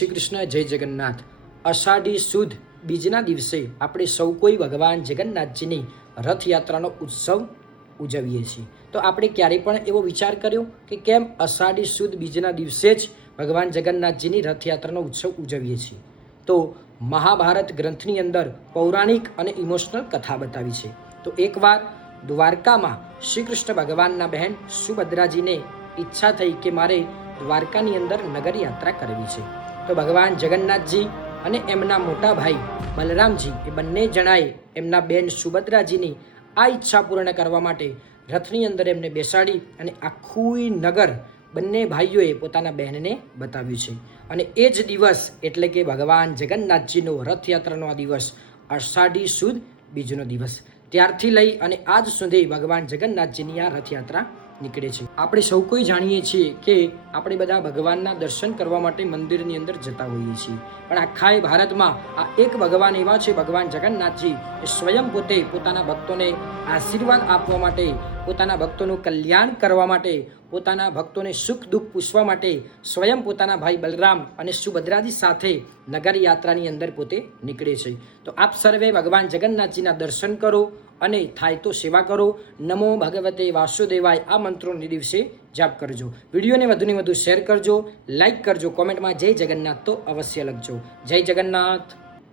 શ્રી કૃષ્ણ, જય જગન્નાથ। અષાઢી સુદ બીજના દિવસે આપણે સૌ કોઈ ભગવાન જગન્નાથજીની રથયાત્રાનો ઉત્સવ ઉજવીએ છીએ। તો આપણે ક્યારેય પણ એવો વિચાર કર્યો કે કેમ અષાઢી સુદ બીજના દિવસે જ ભગવાન જગન્નાથજીની રથયાત્રાનો ઉત્સવ ઉજવીએ છીએ? તો મહાભારત ગ્રંથની અંદર પૌરાણિક અને ઇમોશનલ કથા બતાવી છે। તો એકવાર દ્વારકામાં શ્રી કૃષ્ણ ભગવાનના બહેન સુભદ્રાજીને ઈચ્છા થઈ કે મારે દ્વારકાની અંદર નગર યાત્રા કરવી છે। તો ભગવાન જગન્નાથજી અને એમના મોટા ભાઈ બલરામજી એ બંને જણાએ એમના બેન સુભદ્રાજીની આ ઈચ્છા પૂર્ણ કરવા માટે રથની અંદર એમને બેસાડી અને આખું નગર બંને ભાઈઓએ પોતાના બહેનને બતાવ્યું છે। અને એ જ દિવસ એટલે કે ભગવાન જગન્નાથજીનો રથયાત્રાનો આ દિવસ અષાઢી સુદ બીજનો દિવસ, ત્યારથી લઈ અને આજ સુધી ભગવાન જગન્નાથજીની આ રથયાત્રા નીકળે છે। આપણે સૌ કોઈ જાણીએ છીએ કે આપણે બધા ભગવાનના દર્શન કરવા માટે મંદિરની અંદર જતા હોઈએ છીએ, પણ આખા ભારતમાં આ એક ભગવાન એવા છે, ભગવાન જગન્નાથજી એ સ્વયં પોતે પોતાના ભક્તોને આશીર્વાદ આપવા માટે, પોતાના ભક્તોનું કલ્યાણ કરવા માટે, પોતાના ભક્તોને સુખ દુઃખ પૂછવા માટે સ્વયં પોતાના ભાઈ બલરામ અને સુભદ્રાજી સાથે નગર યાત્રાની અંદર પોતે નીકળે છે। તો આપ સર્વે ભગવાન જગન્નાથજીના દર્શન કરો અને થાય તો સેવા કરો। નમો ભગવતે વાસુદેવાય આ મંત્રોને દિવસે જાપ કરજો। વિડીયોને વધુને વધુ શેર કરજો, લાઈક કરજો, કોમેન્ટમાં જય જગન્નાથ તો અવશ્ય લખજો। જય જગન્નાથ।